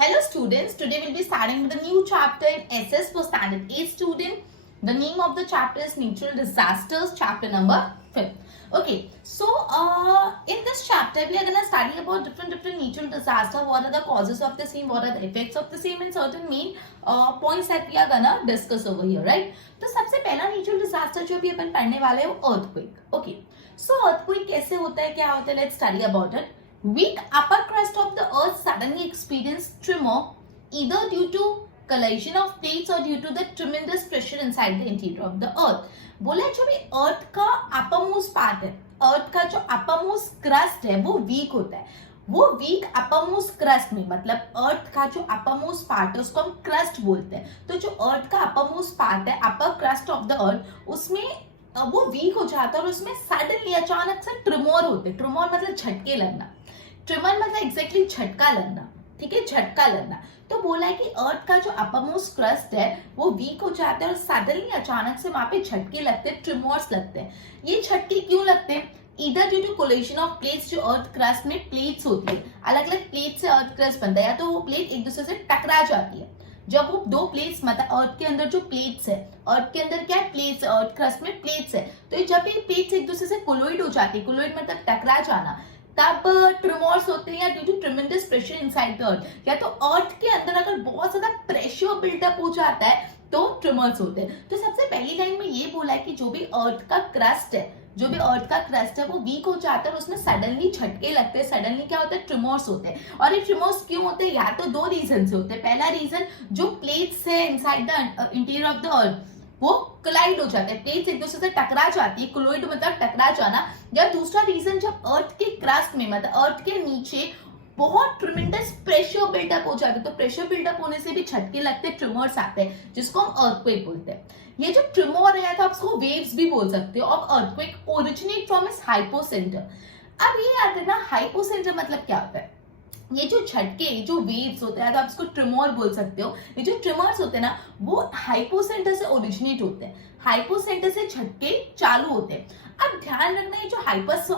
Hello students, today we'll be starting with a new chapter in SS for standard 8 student. The name of the chapter is Natural Disasters, chapter number 5. Okay, so in this chapter we are going to study about different natural disasters, what are the causes of the same, what are the effects of the same and certain main points that we are going to discuss over here, right? तो सबसे पहला natural disaster जो भी अपन पढ़ने वाले हैं वो earthquake. Okay, सो earthquake कैसे होता है, क्या होता है, let's study about it. Weak upper crust of the earth suddenly experienced tremor either due to collision of plates or due to the tremendous pressure inside the interior of the earth. बोला जो भी अर्थ का uppermost part है, अर्थ का जो uppermost crust है वो week होता है. वो वीक अपरमोस्ट क्रस्ट में मतलब अर्थ का जो अपरमोस्ट पार्ट है उसको हम क्रस्ट बोलते हैं. तो जो अर्थ का अपरमोस्ट पार्ट है, अपर क्रस्ट ऑफ द अर्थ, उसमें वो वीक हो जाता है और उसमें सडनली अचानक से ट्रिमोर होते. ट्रिमोर मतलब झटके लगना. ट्रिमर मतलब एग्जैक्टली झटका लगना. ठीक है, झटका लगना. तो बोला है कि अर्थ का जो अपरमोस्ट क्रस्ट है वो वीक हो जाता है और सडनली अचानक से वहां पे झटके लगते हैं, ट्रिमोर्स लगते हैं. ये झटके क्यों लगते हैं? इधर due to collision of plates. जो अर्थ क्रस्ट में प्लेट्स होती है, अलग अलग प्लेट से अर्थ क्रस्ट बनता है, या तो वो प्लेट एक दूसरे से टकरा जाती है. जब वो दो प्लेट्स मतलब अर्थ के अंदर जो प्लेट्स है, अर्थ के अंदर क्या है, प्लेट्स है, अर्थ क्रस्ट में प्लेट्स है. तो जब ये प्लेट्स एक दूसरे से कोलोइड हो जाती है, कोलोइड मतलब टकरा जाना, तब ट्रिमोर्स होते हैं. या due to tremendous pressure inside the earth, या तो अर्थ के अंदर अगर बहुत ज्यादा प्रेशर बिल्डअप हो जाता है तो ट्रिमोर्स होते हैं. तो सबसे पहली लाइन में ये बोला है कि जो भी अर्थ का क्रस्ट है, जो भी अर्थ का क्रस्ट है वो वीक हो जाता है और उसमें सडनली झटके लगते हैं. सडनली क्या होता है, ट्रिमोर्स होते हैं. और ये ट्रिमोर्स क्यों होते हैं? या तो दो रीजन से होते हैं. पहला रीजन, जो प्लेट्स है inside the interior of the अर्थ वो कोलाइड हो जाते हैं, प्लेट्स एक दूसरे से टकरा जाती है. कोलोइड मतलब टकरा जाना. या दूसरा रीजन, जब अर्थ के क्रस्ट में मतलब अर्थ के नीचे बहुत ट्रिमेंडस प्रेशर बिल्डअप हो जाता है, तो प्रेशर बिल्डअप होने से भी झटके लगते हैं, ट्रिमर्स आते हैं, जिसको हम अर्थक्वेक बोलते हैं. ये जो ट्रिमोर है तो आप उसको वेव्स भी बोल सकते हो of earthquake originate from its hypocentre. अब ये याद रखना, हाइपोसेंटर मतलब क्या होता है. ये जो झटके, जो वेव्स होते हैं, तो आप इसको ट्रिमोर बोल सकते हो. ये जो ट्रिमर्स होते हैं ना वो हाइपोसेंटर से ओरिजिनेट होते हैं, हाइपोसेंटर से झटके चालू होते हैं. अब ध्यान रखना, ये जो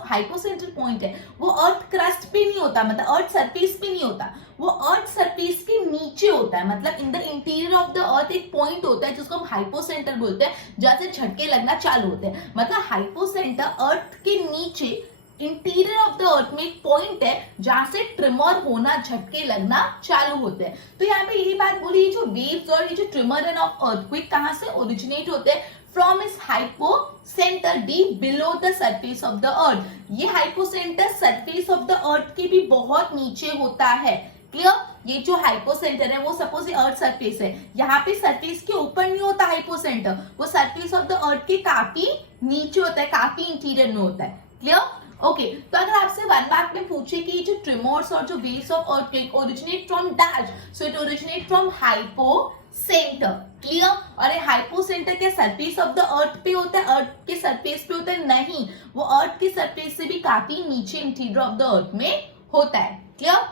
हाइपोसेंटर पॉइंट है वो अर्थ क्रस्ट पे नहीं होता, मतलब अर्थ सरफेस पे नहीं होता, वो अर्थ सरफेस के नीचे होता है. मतलब इन द इंटीरियर ऑफ द अर्थ एक पॉइंट होता है जिसको हम हाइपोसेंटर बोलते हैं, जहां से झटके लगना चालू होते हैं. मतलब हाइपोसेंटर अर्थ के नीचे इंटीरियर ऑफ द अर्थ में एक पॉइंट है जहां से ट्रिमर होना, झटके लगना चालू होते हैं. तो यहाँ पे यही बात बोली, ये जो वेव्स और ये जो ट्रिमर एंड ऑफ अर्थक्वेक कहां से ओरिजिनेट होते हैं? फ्रॉम इस hypocentre deep below the surface of the earth. ये hypocentre surface of the earth के भी बहुत नीचे होता है. क्लियर? ये जो हाइपोसेंटर है वो सपोज ये अर्थ सरफेस है, यहाँ पे सरफेस के ऊपर नहीं होता हाइपोसेंटर, वो सरफेस ऑफ द अर्थ के काफी नीचे होता है, काफी इंटीरियर में होता है. क्लियर? ओके, तो अगर आपसे वन मार्क में पूछे कि जो ट्रिमोर्स और जो waves of earthquake originate from dash, so it originate from hypocentre. Clear? और ये हाइपोसेंटर के सरफेस ऑफ द अर्थ पे होता है, अर्थ के सरफेस पे होता है? नहीं, वो अर्थ के सरफेस से भी काफी नीचे इंटीरियर ऑफ द अर्थ में होता है. क्लियर?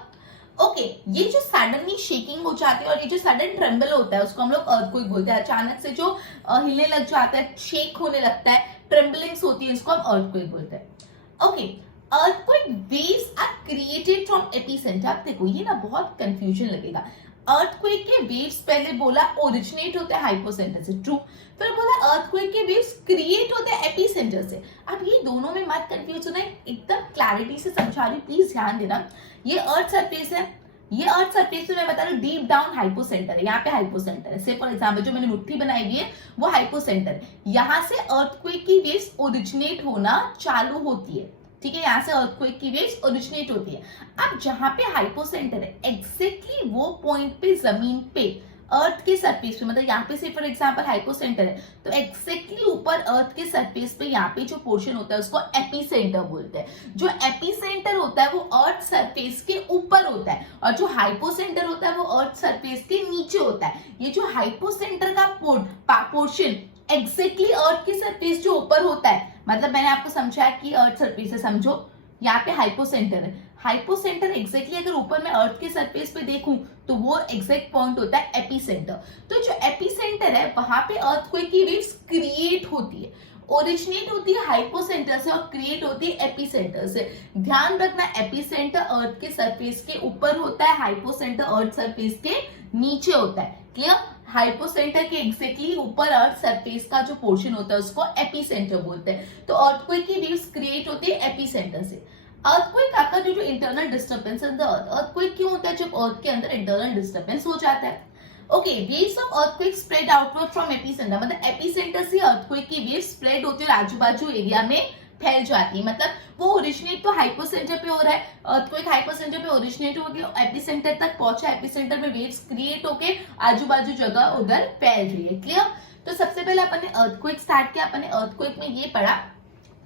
ओके, ये जो सडनली शेकिंग हो जाती है और ये जो सडन ट्रेम्बल होता है उसको हम लोग अर्थक्वेक बोलते हैं. अचानक से जो हिलने लग जाता है, शेक होने लगता है, ट्रेम्बलिंग्स होती है, इसको हम अर्थक्वेक बोलते हैं. Okay, earthquake waves are created from epicentre. अब देखो ये ना बहुत कंफ्यूजन लगेगा. अर्थक्वेक के वेव्स पहले बोला ओरिजिनेट होते हैं हाइपोसेंटर से, ट्रू. फिर बोला अर्थक्वेक के वेव्स क्रिएट होते हैं एपिसेंटर से. अब ये दोनों में मत कंफ्यूज होना, एकदम क्लैरिटी से समझा रही हूँ, प्लीज ध्यान देना. ये अर्थ सरफेस है, ये अर्थ सरफेस मैं बता रही हूँ डीप डाउन हाइपोसेंटर है, यहाँ पे हाइपोसेंटर है. से फॉर एग्जांपल जो मैंने मुट्ठी बनाई हुई है वो हाइपोसेंटर है. यहाँ से अर्थक्वेक की वेव्स ओरिजिनेट होना चालू होती है. ठीक है, यहाँ से अर्थक्वेक की वेव्स ओरिजिनेट होती है. अब जहां पे हाइपोसेंटर है एग्जैक्टली वो पॉइंट पे जमीन पे अर्थ के सरफेस पे, मतलब यहाँ पे से फॉर एग्जांपल हाइपोसेंटर है तो एग्जैक्टली ऊपर अर्थ के सरफेस पे यहाँ पे जो पोर्शन होता है उसको एपिसेंटर बोलते हैं. जो एपिसेंटर होता है वो अर्थ सरफेस के ऊपर होता है और जो हाइपोसेंटर होता है वो अर्थ सरफेस के नीचे होता है. ये जो हाइपोसेंटर का पोर्शन एग्जैक्टली अर्थ के सरफेस जो ऊपर होता है, मतलब मैंने आपको समझाया कि अर्थ सरफेस है, समझो यहाँ पे हाइपोसेंटर है, हाइपोसेंटर एग्जैक्टली अगर ऊपर मैं अर्थ के सरफेस पे देखूं तो वो एग्जैक्ट पॉइंट होता है एपिसेंटर. तो जो एपिसेंटर है वहां पे अर्थक्वेक की वेव्स क्रिएट होती है. ओरिजिनेट होती है हाइपोसेंटर से और क्रिएट होती है एपिसेंटर से। ध्यान रखना, एपिसेंटर अर्थ के सरफेस के ऊपर होता है, हाइपोसेंटर अर्थ सरफेस के नीचे होता है। क्लियर? हाइपोसेंटर के एग्जैक्टली ऊपर अर्थ सरफेस का जो पोर्शन होता है उसको एपिसेंटर बोलते हैं। तो अर्थक्वेक की वेव्स क्रिएट होती है एपिसेंटर से। Earthquake occur due to internal disturbance in the earth. Earthquake क्यों होता है? जब अर्थ के अंदर इंटरनल डिस्टर्बेंस हो जाता है। Okay, waves of earthquake spread outward from epicentre, मतलब एपिसेंटर से अर्थक्वेक की वेव स्प्रेड होती है और आजू बाजू एरिया में फैल जाती है। मतलब वो ओरिजिनेट तो हाइपोसेंटर पे हो रहा है, अर्थक्वेक हाइपोसेंटर पे ओरिजिनेट हो गया, एपिसेंटर तक पहुंचा, एपिसेंटर में वेव्स क्रिएट होके आजू बाजू जगह उधर फैल रही है। क्लियर? तो सबसे पहले अपन ने अर्थक्वेक स्टार्ट किया। अपन ने अर्थक्वेक में ये पढ़ा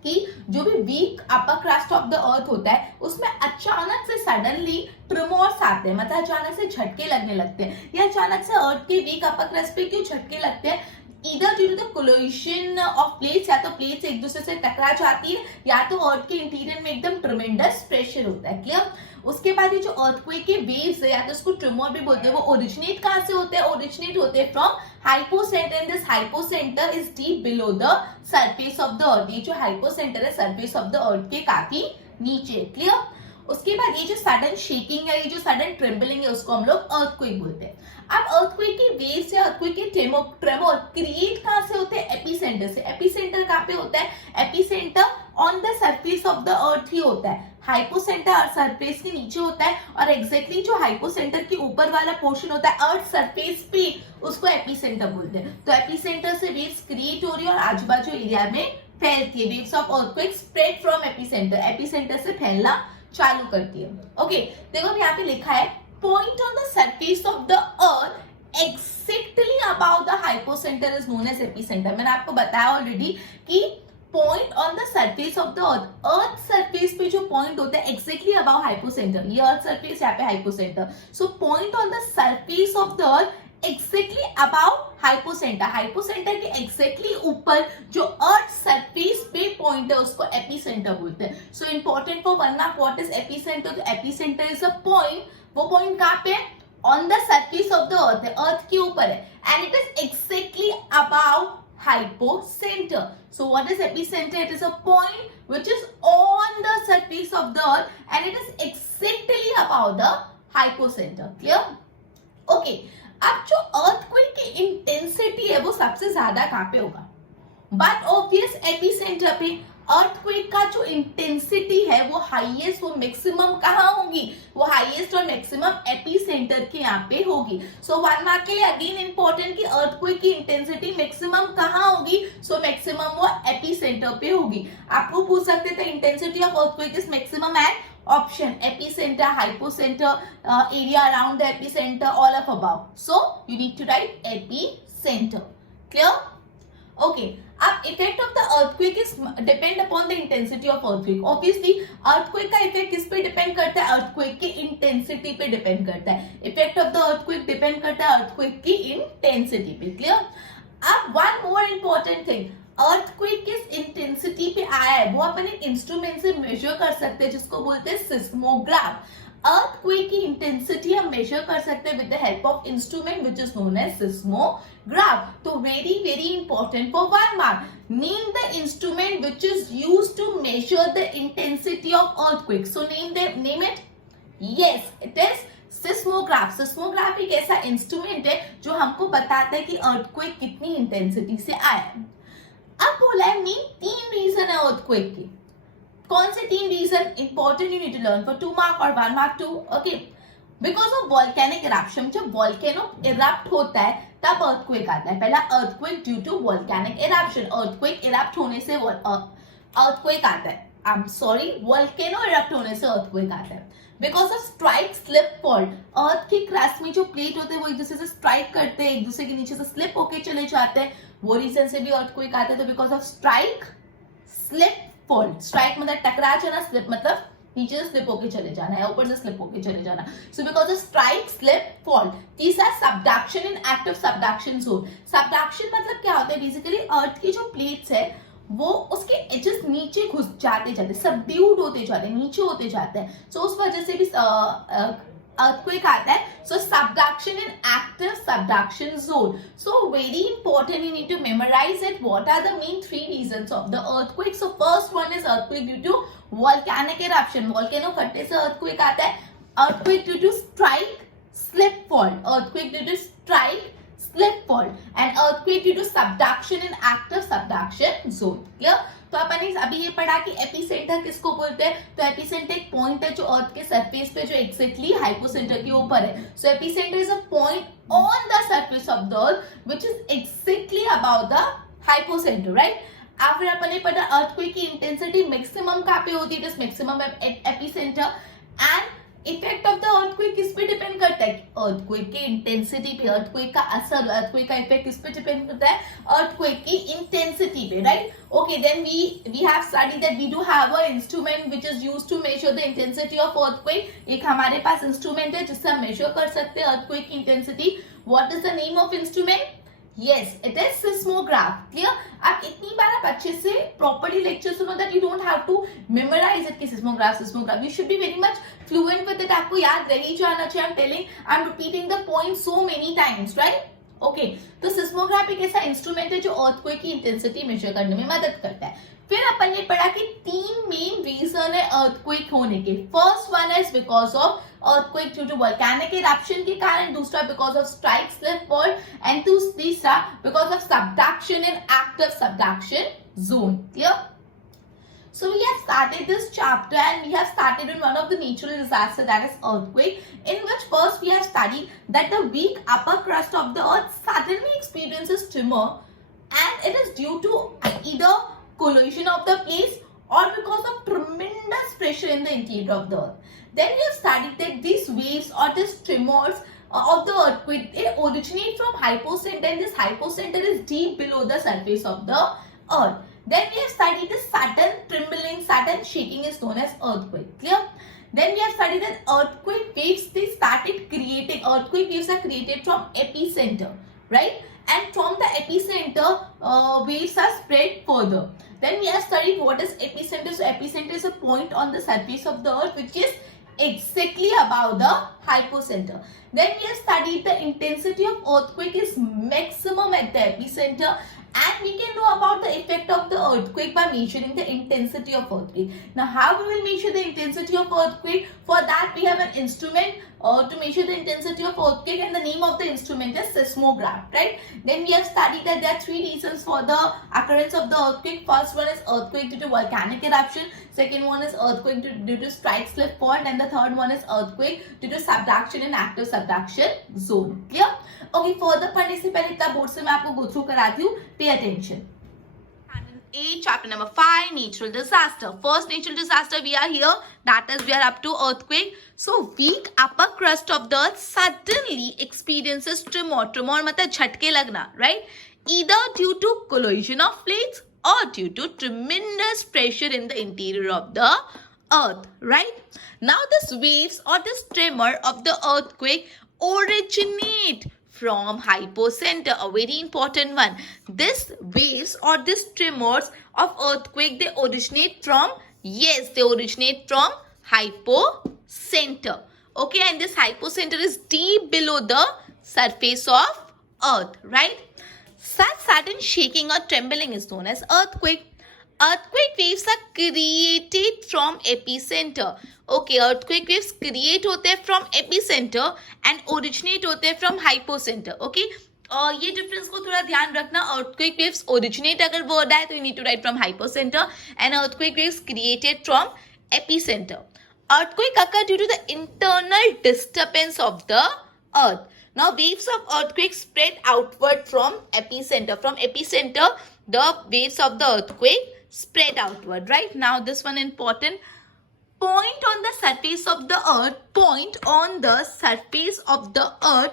कि जो भी weak upper crust of the earth होता है उसमें अचानक से सडनली ट्रिमोर्स आते हैं, मतलब अचानक से झटके लगने लगते हैं। या अचानक से अर्थ के वीक अपर क्रस्ट पे क्यों झटके लगते हैं? इधर due to the collision of plates, या तो प्लेट्स एक दूसरे से टकरा जाती है या तो अर्थ के इंटीरियर में एकदम ट्रेमेंडस प्रेशर होता है। क्लियर? उसके बाद ये जो अर्थक्वेक के वेव्स है या तो उसको ट्रिमोर भी बोलते हैं, वो ओरिजिनेट कहां से होते हैं? ओरिजिनेट होते हैं from hypocentre, and this hypocentre is deep below the surface of the earth. ये जो हाइपोसेंटर है सरफेस ऑफ द अर्थ के काफी नीचे। क्लियर? उसके बाद ये जो सडन शेकिंग है, ये जो सडन ट्रेम्बलिंग है, उसको हम लोग अर्थक्वेक बोलते हैं। अब अर्थक्वेक की वेव्स या अर्थक्वेक के ट्रेमोर क्रिएट कहां से होते हैं? एपिसेंटर से। एपिसेंटर कहां पे होता है? Epicentre on the surface of the earth ही होता है। हाइपोसेंटर सरफेस के नीचे होता है और एग्जैक्टली जो हाइपोसेंटर के ऊपर वाला पोर्शन होता है अर्थ सरफेस पे, उसको एपिसेंटर बोलते हैं। तो एपिसेंटर से वेव्स क्रिएट हो रही है और आजू बाजू एरिया में फैलती है। Waves of earthquake spread from epicentre, epicentre से फैलना चालू करती है। ओके, देखो यहाँ पे लिखा है point on the surface of the earth exactly about the hypocentre is known as epicentre. मैंने आपको बताया ऑलरेडी कि point on the surface of the earth, earth surface पे जो पॉइंट होता है एक्जेक्टली अबाउट हाइपोसेंटर, ये अर्थ सरफेस, यहाँ पे hypocentre. So point on the surface of the earth exactly about hypocentre, hypocentre के एक्जेक्टली ऊपर जो अर्थ सरफेस पे पॉइंट है उसको एपिसेंटर बोलते हैं। So important for 1 mark, what is epicentre? तो एपिसेंटर इज अ पॉइंट, वो पॉइंट कहां पे है? On the surface of the अर्थ है, अर्थ के ऊपर है, and it is exactly about hypocenter. So what is epicenter? It is a point which is on the surface of the earth and it is exactly above the hypocenter. Clear? Okay. अब जो earthquake की intensity है वो सबसे ज्यादा कहां पे होगा? बट ऑब्वियस एपिसेंटर पे। अर्थक्वेक का जो इंटेंसिटी है वो हाईएस्ट, वो मैक्सिमम कहां होगी? वो हाईएस्ट और मैक्सिमम एपिसेंटर के यहाँ पे होगी। सो 1 मार्क के लिए अगेन इंपॉर्टेंट कि अर्थक्वेक की इंटेंसिटी मैक्सिमम कहां होगी? सो मैक्सिमम वो एपिसेंटर पे होगी। आपको पूछ सकते थे intensity of earthquake is maximum at option epicentre, hypocentre, area around the epicentre, all of above. So you need to write epicentre. Clear? Okay, अब effect of the earthquake is depend upon the intensity of earthquake. Obviously earthquake का effect किस पे depend करता है? Earthquake की intensity पे depend करता है। Effect of the earthquake depend करता है अर्थक्वेक की इंटेंसिटी पे। क्लियर? अब one more important thing, earthquake किस इंटेंसिटी पे आया है वो अपन एक इंस्ट्रूमेंट से मेजर कर सकते हैं जिसको बोलते हैं सिस्मोग्राफ। अर्थक्वेक की इंटेंसिटी हम मेजर कर सकते हैं with the help of instrument which is known as seismograph. तो very very important for 1 mark, name the instrument which is used to measure the intensity of earthquake. So name it. Yes, it is seismograph. Seismograph एक ऐसा instrument है जो हमको बताता है कि earthquake कितनी इंटेंसिटी से आया है। अब बोला है मीन 3 रीजन है अर्थक्वेक की। कौन से 3 reason? Important, you need to learn for 2 mark और 1 mark 2। Okay, because of volcanic eruption, जब वॉल्केनो इरप्ट होता है तब अर्थक्वेक आता है। पहला earthquake due to volcanic eruption, earthquake erupt होने से अर्थक्वेक आता है। I am sorry, volcano erupt होने से अर्थक्वेक आता है। Because of strike slip fault, earth की क्रस्ट में जो प्लेट होते हैं वो एक दूसरे से स्ट्राइक करते हैं, एक दूसरे के नीचे से स्लिप होके चले जाते हैं, वो रीजन से भी अर्थक्वेक आता है। तो because of strike slip fault, strike मतलब टकरा जाना, स्लिप मतलब नीचे से स्लिप होके चले जाना है, ऊपर से स्लिप होके चले जाना। So because of strike slip fault. तीसरा subduction in active subduction zone. Subduction मतलब क्या होता है? बेसिकली अर्थ की जो प्लेट्स है वो उसके एजेस नीचे घुस जाते जाते, सबड्यूड होते जाते, नीचे होते जाते हैं। सो उस वजह से भी earthquake आता है. So subduction in active subduction zone. So very important, you need to memorize it. What are the main three reasons of the earthquake? So first one is earthquake due to volcanic eruption. Volcano फटने से earthquake आता है. Earthquake due to strike, slip fault. Earthquake due to strike, slip fault. And earthquake due to subduction in active subduction zone. Clear? तो अपन ने अभी ये पढ़ा कि एपिसेंटर किसको बोलते हैं. तो एपिसेंटर एक पॉइंट है जो अर्थ के सरफेस पे जो एक्जेक्टली हाइपोसेंटर के ऊपर है. So epicentre is a point on the surface of the earth which is exactly about the hypocentre, right. फिर अपन ने पढ़ा अर्थक्वेक की इंटेंसिटी मैक्सिमम कहाँ पे होती है. Maximum at epicentre. And effect of the earthquake किस पे डिपेंड करता है. अर्थक्वेक की इंटेंसिटी पे. अर्थक्वेक का असर, अर्थक्वेक का इफेक्ट किस पे डिपेंड करता है. अर्थक्वेक की इंटेंसिटी पे, right. Okay, then we have studied that we do have a instrument which is used to measure the intensity of earthquake. एक हमारे पास इंस्ट्रूमेंट है जिससे हम मेजर कर सकते हैं earthquake की intensity. What is the name of instrument? Yes, it is seismograph. Clear? आप इतनी बार आप अच्छे से properly lecture सुनो that you don't have to memorize it कि seismograph. You should be very much fluent with it. आपको याद रह ही जाना चाहिए. I'm repeating the point so many times, right? Okay, तो सिस्मोग्राफ एक ऐसा इंस्ट्रूमेंट है जो अर्थक्वेक की इंटेंसिटी मेजर करने में मदद करता है. फिर अपन ने पढ़ा कि तीन मेन रीजन है अर्थक्वेक होने के. First one is because of earthquake due to volcanic eruption के कारण. दूसरा because of strike, slip fault. And तीसरा because of subduction in active subduction zone. Clear? So we have started this chapter and we have started in one of the natural disaster, that is earthquake, in which first we have studied that the weak upper crust of the earth suddenly experiences tremor, and it is due to either collision of the plates or because of tremendous pressure in the interior of the earth. Then we have studied that these waves or these tremors of the earthquake, they originate from hypocenter, and this hypocenter is deep below the surface of the earth. Then we have studied the sudden trembling, sudden shaking is known as earthquake. Clear? Then we have studied that earthquake waves, they started creating, earthquake waves are created from epicenter, right? And from the epicenter, waves are spread further. Then we have studied what is epicenter. So epicenter is a point on the surface of the earth which is exactly above the hypocenter. Then we have studied the intensity of earthquake is maximum at the epicenter. And we can know about the effect of the earthquake by measuring the intensity of earthquake. Now, how we will measure the intensity of earthquake? For that, we have an instrument to measure the intensity of earthquake, and the name of the instrument is seismograph, right? Then we have studied that there are three reasons for the occurrence of the earthquake. First one is earthquake due to volcanic eruption. Second one is earthquake due to strike, slip fault, and the third one is earthquake due to subduction and active subduction zone. Clear? Okay, further पढ़ने से पहले इतना board से मैं आपको go through कराती हूँ. Pay attention. Chapter number 5, natural disaster. First natural disaster we are here, that is we are up to earthquake. So weak upper crust of the earth suddenly experiences tremor. Tremor मतलब झटके लगना, right? Either due to collision of plates or due to tremendous pressure in the interior of the earth, right? Now this waves or this tremor of the earthquake originate from hypocenter, a very important one. This waves or this tremors of earthquake, they originate from, yes, they originate from hypocenter. Okay, and this hypocenter is deep below the surface of earth, right? Such sudden shaking or trembling is known as earthquake. Earthquake waves are created from epicenter. Okay, earthquake waves create होते हैं from epicenter and originate होते हैं from hypocenter. Okay, ये difference को थोड़ा ध्यान रखना. earthquake waves originate अगर वर्ड आए तो you need to write from hypocenter, and earthquake waves created from epicenter. Earthquake occur due to the internal disturbance of the earth. Now waves of earthquake spread outward from epicenter. From epicenter, the waves of the earthquake spread outward, right? Now this one important. Point on the surface of the earth, point on the surface of the earth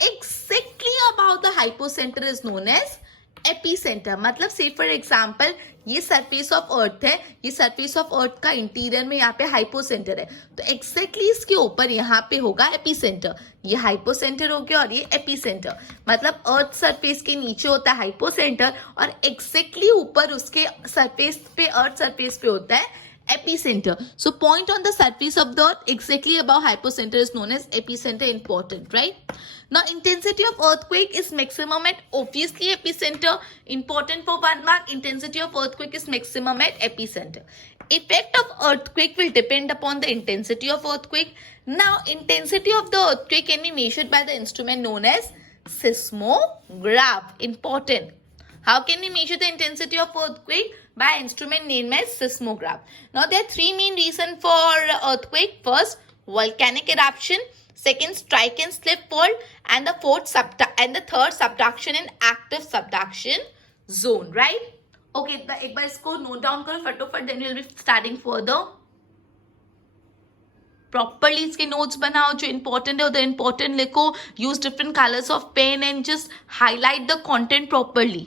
exactly above the hypocenter is known as epicenter. मतलब say for example ये surface of earth है, ये surface of earth का interior में यहाँ पे hypocenter है, तो exactly इसके ऊपर यहाँ पे होगा epicenter. ये hypocenter हो गया और ये epicenter. मतलब earth surface के नीचे होता है hypocenter और exactly ऊपर उसके surface पे earth surface पे होता है epicenter. So point on the surface of the earth exactly above hypocenter is known as epicenter. Important, right? Now intensity of earthquake is maximum at obviously epicenter. Important for 1 mark. Intensity of earthquake is maximum at epicenter. Effect of earthquake will depend upon the intensity of earthquake. Now intensity of the earthquake can be measured by the instrument known as seismograph. Important. How can we measure the intensity of earthquake? By instrument named as seismograph. Now there are 3 main reasons for earthquake. First, volcanic eruption. Second, strike and slip fault. And the third, subduction and active subduction zone. Right? Okay, एक बार इसको note down करो फटोफट. Then we'll be starting further. Properly इसके notes बनाओ, जो important है उधर important लिखो. Use different colours of pen and just highlight the content properly.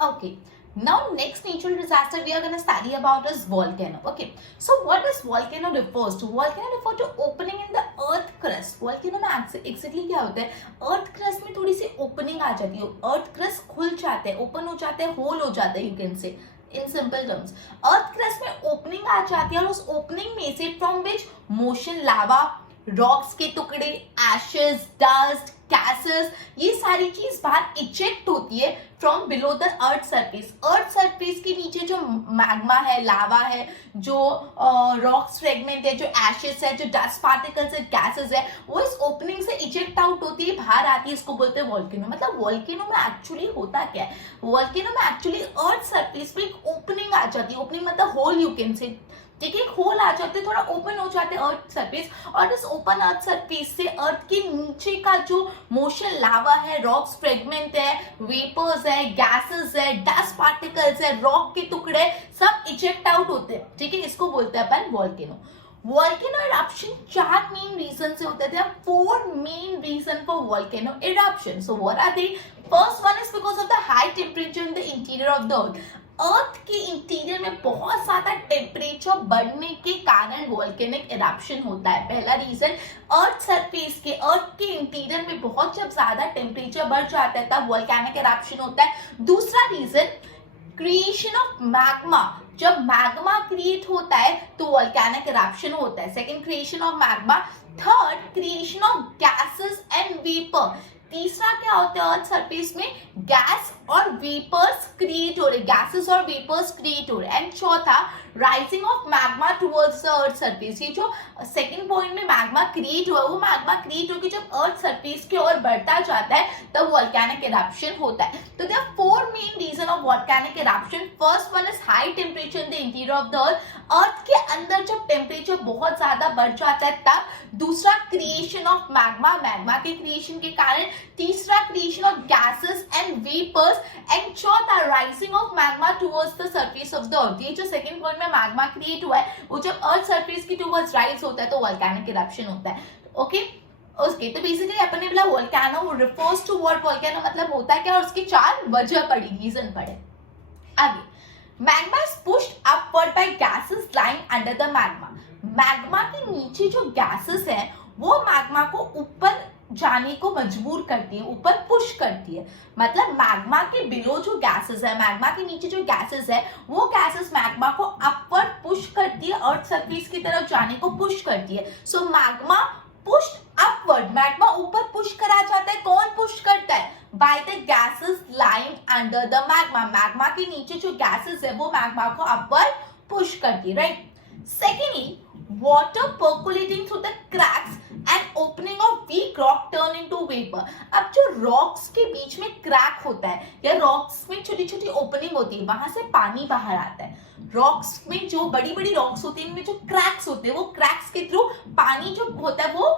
Okay, now next natural disaster we are going to study about is volcano. Okay, so what does volcano refers to? Volcano refer to opening in the earth crust. Volcano में exactly क्या होता है? Earth crust में थोड़ी सी opening आ जाती है. Earth crust खुल जाते हैं, open हो जाते हैं, hole हो जाते हैं, you can say in simple terms. Earth crust में opening आ जाती है और उस opening में से from which motion, lava, rocks के टुकड़े, ashes, dust, gases, ये सारी चीज बाहर इजेक्ट होती है from below the earth surface. Earth surface के नीचे जो मैग्मा है, लावा है, जो रॉक्स फ्रेगमेंट है, जो एशेस है, जो डस्ट पार्टिकल्स है, गैसेस है, वो इस ओपनिंग से इजेक्ट आउट होती है, बाहर आती है. इसको बोलते हैं वॉल्केनो. मतलब वॉल्केनो में एक्चुअली होता क्या है? वॉल्केनो में एक्चुअली अर्थ सरफेस पे एक ओपनिंग आ जाती है. ओपनिंग मतलब होल, यू कैन से. ठीक है, होल आ जाते, थोड़ा ओपन हो जाते अर्थ सरफेस, और इस ओपन अर्थ सरफेस से अर्थ के नीचे का जो मोशन, लावा है, रॉक्स फ्रेगमेंट है, वेपर्स है, गैसेस है, डस्ट पार्टिकल्स है, रॉक के टुकड़े, सब इजेक्ट आउट होते हैं. ठीक है, इसको बोलते हैं अपन volcano. Volcano eruption 4 main reason से होते थे. 4 main reason for volcano eruption. So what are they? First one is because of the high temperature in the interior of the earth. Earth के इंटीरियर में बहुत ज्यादा टेम्परेचर बढ़ने के कारण वॉल्केनिक इरप्शन होता है. पहला रीजन, अर्थ सरफेस के, अर्थ के इंटीरियर में बहुत जब ज्यादा टेम्परेचर बढ़ जाता है तब वॉल्केनिक इरप्शन होता है. दूसरा रीजन, क्रिएशन ऑफ मैग्मा. जब मैग्मा क्रिएट होता है तो वॉल्केनिक इरप्शन होता है. Second, creation of magma. Third, creation of gases and vapour. तीसरा क्या होता है? अर्थ सरफेस में गैस और वेपर्स क्रिएट हो रहे, गैसेस और वेपर्स क्रिएट हो रहे. एंड चौथा, rising of magma towards the earth surface. ये जो सेकंड पॉइंट में मैग्मा क्रिएट हुआ, वो मैग्मा क्रिएट होकर जब अर्थ सरफेस की ओर बढ़ता जाता है तब वॉल्केनिक इरप्शन होता है. तो there are 4 main reason of volcanic eruption. First one is high temperature in the interior of the earth. Earth के अंदर जब टेम्परेचर बहुत ज्यादा बढ़ जाता है तब. दूसरा, क्रिएशन ऑफ मैग्मा, मैग्मा के क्रिएशन के कारण. तीसरा, creation of gases and vapours. And चौथा, rising of magma towards the surface of the earth. ये जो सेकंड पॉइंट में मैग्मा क्रिएट हुआ है, वो जब अर्थ सरफेस की टुवर्ड्स राइज होता है तो वॉल्केनिक इरप्शन होता है. Okay, okay. तो बेसिकली अपन ने बोला volcano refers to what. Volcano मतलब होता है क्या, और उसकी 4 वजह पड़ी, रीजन पड़े. आगे, magma is pushed upward bye gases lying under the magma. Magma के नीचे जो गैसेस है वो मैग्मा को ऊपर जाने को मजबूर करती है, ऊपर पुश करती है. मतलब मैग्मा के बिलो जो गैसेस है, मैग्मा के नीचे जो गैसेस है, वो गैसेस मैग्मा को अपवर्ड पुश करती है, अर्थ सरफेस की तरफ जाने को पुश करती है. सो मैग्मा पुश्ड अपवर्ड, मैग्मा ऊपर पुश करा जाता है. कौन पुश करता है? By the gases lying under the magma. Magma के नीचे जो गैसेस है वो मैग्मा को अपवर्ड पुश करती है. Right. Secondly, water percolating through the cracks and opening of weak rock turn into vapor. अब जो rocks के बीच में क्रैक होता है या rocks में छोटी छोटी ओपनिंग होती है, वहां से पानी बाहर आता है. रॉक्स में जो बड़ी बड़ी रॉक्स होती है, इनमें जो क्रैक्स होते हैं, वो क्रैक्स के थ्रू पानी जो होता है वो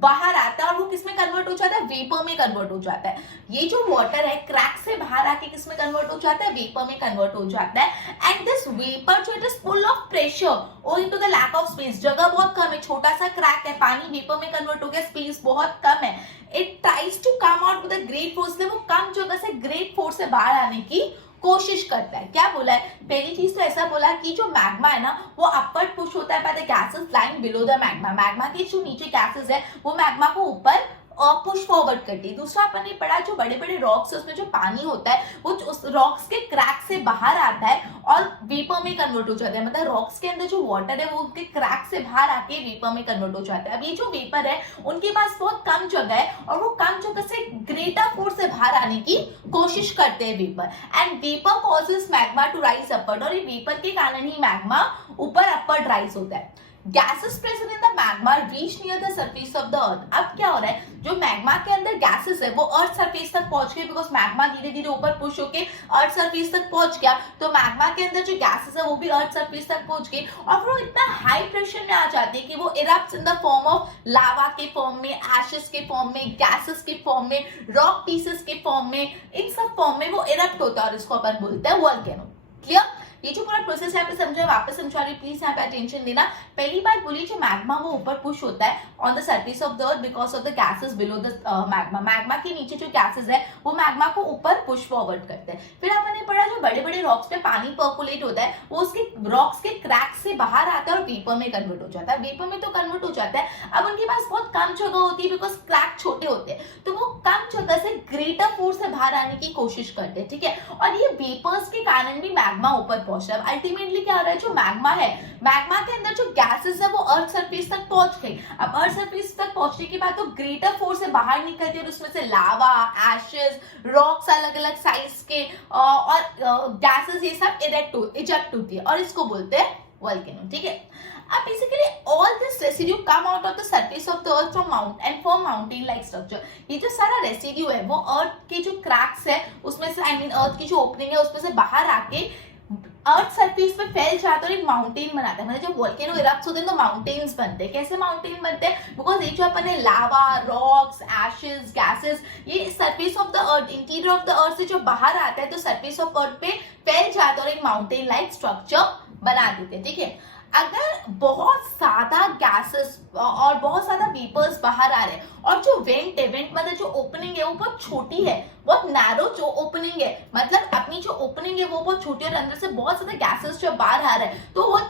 बाहर आता है और वो किसमें कन्वर्ट हो जाता है? वेपर में कन्वर्ट हो जाता है. ये जो वाटर है क्रैक से बाहर आके किसमें कन्वर्ट हो जाता है? वेपर में कन्वर्ट हो जाता है. एंड दिस वेपर जो it is full of pressure owing to the lack of space. जगह बहुत कम है, छोटा सा क्रैक है, पानी वेपर में कन्वर्ट हो गया, स्पेस बहुत कम है. It tries to come out with a great force. वो कम जगह से ग्रेट फोर्स से बाहर आने की कोशिश करता है. क्या बोला है? पहली चीज तो ऐसा बोला कि जो मैग्मा है ना वो अपवर्ड पुश होता है by the gases lying below the magma. Magma के जो नीचे गैसेस है वो मैग्मा को ऊपर पुश फॉरवर्ड करती है। दूसरा अपन ने पढ़ा जो बड़े बड़े रॉक्स है उसमें जो पानी होता है वो उस रॉक्स के क्रैक से बाहर आता है और वेपर में कन्वर्ट हो जाता है, मतलब रॉक्स के अंदर जो वाटर है वो उनके क्रैक से बाहर आके वेपर में कन्वर्ट हो जाता है। अब ये जो वेपर है उनके पास बहुत कम जगह है और वो कम जगह से ग्रेटर फोर्स से बाहर आने की कोशिश करते हैं vapour, and vapour causes magma to rise upward, और ये वेपर के कारण ही मैग्मा ऊपर अपवर्ड राइज होता है। Gases present in the magma reach near the surface of the earth. अब क्या हो रहा है, जो मैग्मा के अंदर गैसेस है वो अर्थ सरफेस तक पहुंच गए, बिकॉज मैग्मा धीरे धीरे ऊपर पुश होके अर्थ सरफेस तक पहुंच गया, तो मैग्मा के अंदर जो गैसेस है वो भी अर्थ सरफेस तक पहुंच गए और वो इतना हाई प्रेशर में आ जाते हैं कि वो erupts in the form of lava के फॉर्म में, एशेस के फॉर्म में, गैसेस के फॉर्म में, रॉक पीसेस के फॉर्म में, इन सब फॉर्म में वो इरप्ट होता है और इसको अपन बोलते हैं वोल्केनो। क्लियर? ये जो पूरा प्रोसेस यहाँ पे समझा, वापस समझा रही, प्लीज यहाँ पे अटेंशन देना। पहली बात बोली जो मैग्मा वो ऊपर पुश होता है on the surface of the earth because of the gases below the magma. Magma के नीचे जो गैसेस है वो मैग्मा को ऊपर पुश फॉरवर्ड करते हैं। फिर आपने पढ़ा जो बड़े बड़े रॉक्स पे पानी पर्कुलेट होता है वो उसके रॉक्स के क्रैक से बाहर आता है और वेपर में कन्वर्ट हो जाता है। वेपर में तो कन्वर्ट हो जाता है, अब उनके पास बहुत कम जगह होती है बिकॉज क्रैक छोटे होते हैं, तो वो कम जगह से ग्रेटर फोर्स से बाहर आने की कोशिश करते हैं, ठीक है। और ये वेपर्स के कारण भी मैग्मा ऊपर पहुंच रहा है। अल्टीमेटली क्या हो रहा है, जो मैग्मा है, मैग्मा के अंदर जो गैसेस है वो अर्थ सरफेस तक पहुंच गई। अब अर्थ सरफेस तक पहुंचने के बाद तो ग्रेटर फोर्स से बाहर निकलती है और उसमें से लावा, एशेस, रॉक्स अलग अलग साइज के और गैसेस ये सब इजेक्ट होती है और इसको बोलते हैं वोल्केनो, ठीक है। अब basically all this residue come out of the surface of the earth from mount and form mountain like structure। ये जो सारा रेसिड्यू है वो अर्थ के जो क्रैक्स है उसमें से, आई मीन अर्थ की जो ओपनिंग है उसमें से बाहर आके अर्थ सरफेस पे फैल जाता है और एक माउंटेन बनाता है। मतलब जब वोल्केनो इरप्ट्स होते हैं तो माउंटेन्स बनते हैं। कैसे माउंटेन बनते हैं, बिकॉज ये जो अपन है लावा, रॉक्स, एशेस, गैसेस, ये surface of the earth, interior of the अर्थ से जो बाहर आता है तो सरफेस ऑफ अर्थ पे फैल जाता है और एक माउंटेन लाइक स्ट्रक्चर बना देते हैं, ठीक है। अगर बहुत ज्यादा गैसेस और बहुत ज्यादा वेपर्स बाहर आ रहे हैं और जो वेंट है, वेंट मतलब जो ओपनिंग है वो बहुत छोटी है, बहुत नैरो जो ओपनिंग है, मतलब अपनी जो ओपनिंग है वो बहुत छोटी है और अंदर से बहुत ज्यादा गैसेस जो बाहर आ रहा है तो वो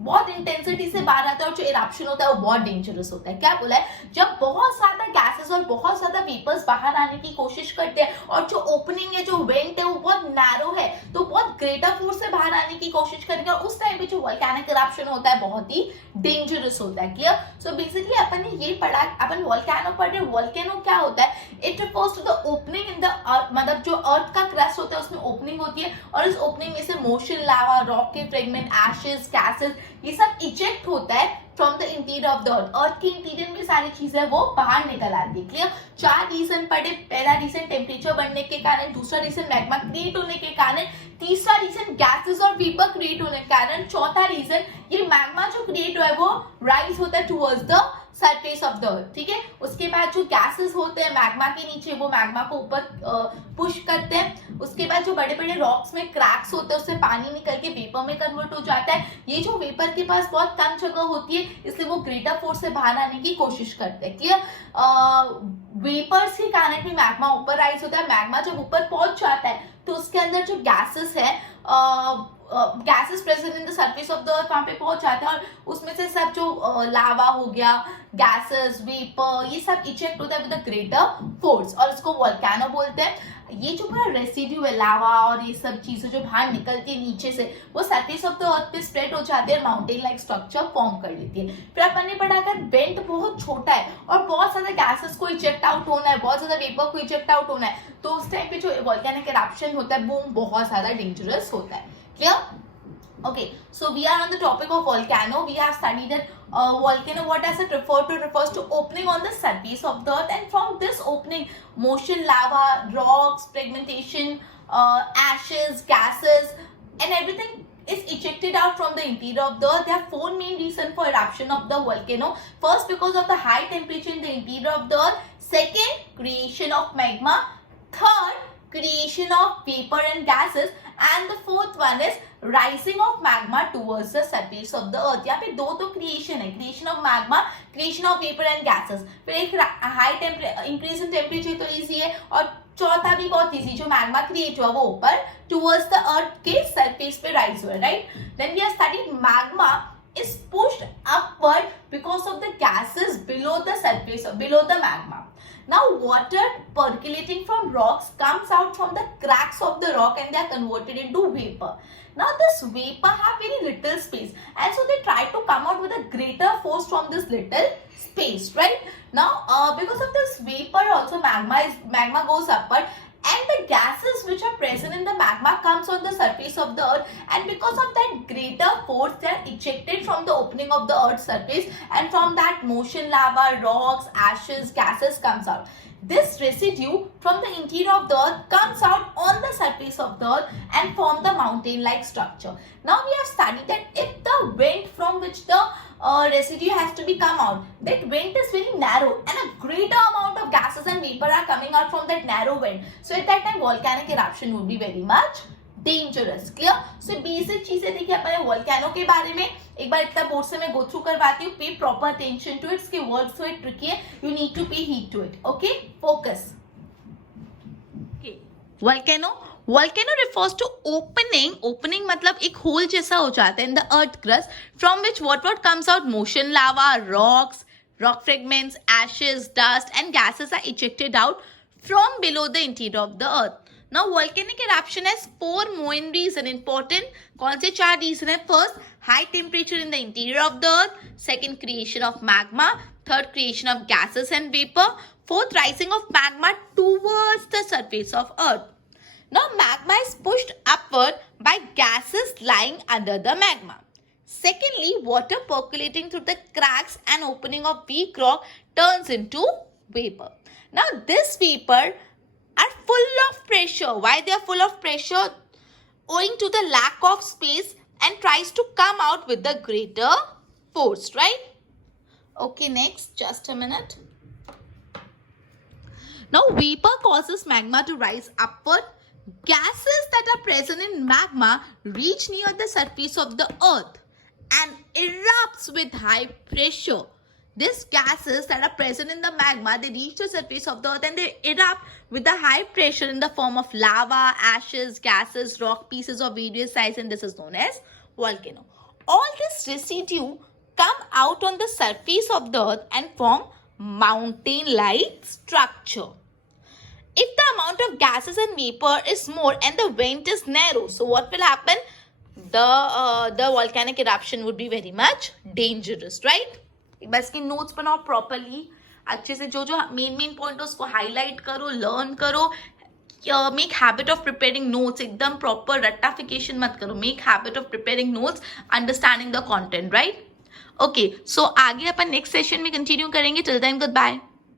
बहुत इंटेंसिटी से बाहर आता है और जो इरप्शन होता है वो बहुत डेंजरस होता है। क्या बोला है, जब बहुत ज्यादा गैसेस और बहुत ज्यादा वेपर्स बाहर आने की कोशिश करते हैं और जो ओपनिंग है, जो वेंट है वो बहुत नैरो है, तो बहुत ग्रेटर फोर्स से बाहर आने की कोशिश करेंगे और उस टाइम पे जो वोल्केनिक इरप्शन होता है बहुत ही डेंजरस होता है। क्लियर? सो बेसिकली अपन ने ये पढ़ा, अपन वोल्केनो पढ़ रहे। वोल्केनो क्या होता है, it refers to the opening in the earth, मतलब जो अर्थ का क्रस्ट होता है उसमें ओपनिंग होती है और इस ओपनिंग में से मोशन, लावा, रॉक के फ्रेगमेंट, एशेस, गैसेस, ये सब इजेक्ट होता है from the interior of the earth. Earth के इंटीरियर में सारी चीजें वो बाहर निकल आती है। क्लियर? 4 रीजन पढ़े। पहला रीजन टेम्परेचर बढ़ने के कारण, दूसरा रीजन मैग्मा क्रिएट होने के कारण, तीसरा रीजन गैसेस और वेपर क्रिएट होने के कारण, चौथा रीजन ये मैग्मा जो क्रिएट हुआ है वो राइज होता है towards the surface of the अर्थ, ठीक है। उसके बाद जो गैसेस होते हैं मैग्मा के नीचे वो मैग्मा को ऊपर पुश करते हैं। उसके बाद जो बड़े बड़े रॉक्स में क्रैक्स होते हैं उससे पानी निकल के वेपर में कन्वर्ट हो जाता है। ये जो वेपर के पास बहुत कम जगह होती है इसलिए वो ग्रेटर फोर्स से बाहर आने की कोशिश करते हैं। क्लियर? वेपर्स के कारण भी मैग्मा ऊपर राइज होता है। मैग्मा जब ऊपर पहुंच जाता है तो उसके अंदर जो गैसेस है, gases present in the surface of the अर्थ वहां पे पहुंच जाते हैं और उसमें से सब जो लावा हो गया, गैसेस, वेपर, ये सब इजेक्ट होता है विद अ ग्रेटर फोर्स और इसको वोल्केनो बोलते हैं। ये जो पूरा रेसिड्यू है, लावा और ये सब चीजें जो बाहर निकलती है नीचे से, वो सरफेस ऑफ द अर्थ पे स्प्रेड हो जाती है, माउंटेन लाइक स्ट्रक्चर फॉर्म कर लेती है। फिर अपन ने पढ़ा अगर वेंट बहुत छोटा है और बहुत ज्यादा गैसेस को इजेक्ट आउट होना है, बहुत ज्यादा वेपर को इजेक्ट आउट होना है, तो उस टाइम पे जो वोल्केनिक इरप्शन होता है वो बहुत ज्यादा डेंजरस होता है। Clear? Okay, so we are on the topic of volcano. We have studied that volcano, what does it refer to? It refers to opening on the surface of the earth, and from this opening, motion, lava, rocks, fragmentation, ashes, gases, and everything is ejected out from the interior of the earth. There are 4 main reasons for eruption of the volcano. First, because of the high temperature in the interior of the earth. Second, creation of magma. Third, creation of vapor and gases. And the fourth one is rising of magma towards the surface of the earth. यहाँ पे दो तो creation है, creation of magma, creation of vapor and gases. फिर एक high increase in temperature तो easy है और चौथा भी बहुत easy, जो magma create हुआ वो ऊपर towards the earth के surface पे rise हुआ, right? Then we have studied magma is pushed upward because of the gases below the surface, below the magma. Now water percolating from rocks comes out from the cracks of the rock and they are converted into vapor. Now this vapor have very little space and so they try to come out with a greater force from this little space, right? Now because of this vapor also magma goes upward and the gases which are present in the magma comes on the surface of the earth, and because of that greater force they are ejected from the opening of the earth's surface, and from that motion lava, rocks, ashes, gases comes out. This residue from the interior of the earth comes out on the surface of the earth and form the mountain-like structure. Now we have studied that if the vent from which the residue has to be come out, that vent is very narrow and a greater amount of gases and vapor are coming out from that narrow vent. So at that time volcanic eruption would be very much dangerous. Clear? So basic चीजें देखिए अपने volcano के बारे में एक बार इतना board से मैं गो थ्रू करवाती हूँ. Pay proper attention to its के वर्ड्स थोड़े ट्रिकी है. You need to pay heed to it. Okay, focus. Volcano refers to opening मतलब एक होल जैसा हो जाता है in the earth crust from which what comes out, motion lava, rocks, rock fragments, ashes, dust and gases are ejected out from below the interior of the earth. Now volcanic eruption has 4 main reasons. Important कौन से 4 reasons है? First, high temperature in the interior of the earth. Second, creation of magma. Third, creation of gases and vapor. Fourth, rising of magma towards the surface of earth. Now magma is pushed upward by gases lying under the magma. Secondly, water percolating through the cracks and opening of weak rock turns into vapor. Now this vapor are full of pressure. Why they are full of pressure? Owing to the lack of space and tries to come out with the greater force, right? Okay, next, just a minute. Now vapor causes magma to rise upward. Gases that are present in magma reach near the surface of the earth and erupts with high pressure. These gases that are present in the magma, they reach the surface of the earth and they erupt with the high pressure in the form of lava, ashes, gases, rock pieces of various size, and this is known as volcano. All this residue come out on the surface of the earth and form mountain-like structure. If the amount of gases and vapor is more and the vent is narrow, so what will happen? The volcanic eruption would be very much dangerous, right? एक बार इसकी notes बनाओ properly अच्छे से. जो main point है उसको highlight करो, learn करो. Make habit of preparing notes. एकदम प्रॉपर रट्टाफिकेशन मत करो. Make habit of preparing notes, understanding the content, right? Okay, so आगे अपन नेक्स्ट सेशन में कंटिन्यू करेंगे. Till then good bye.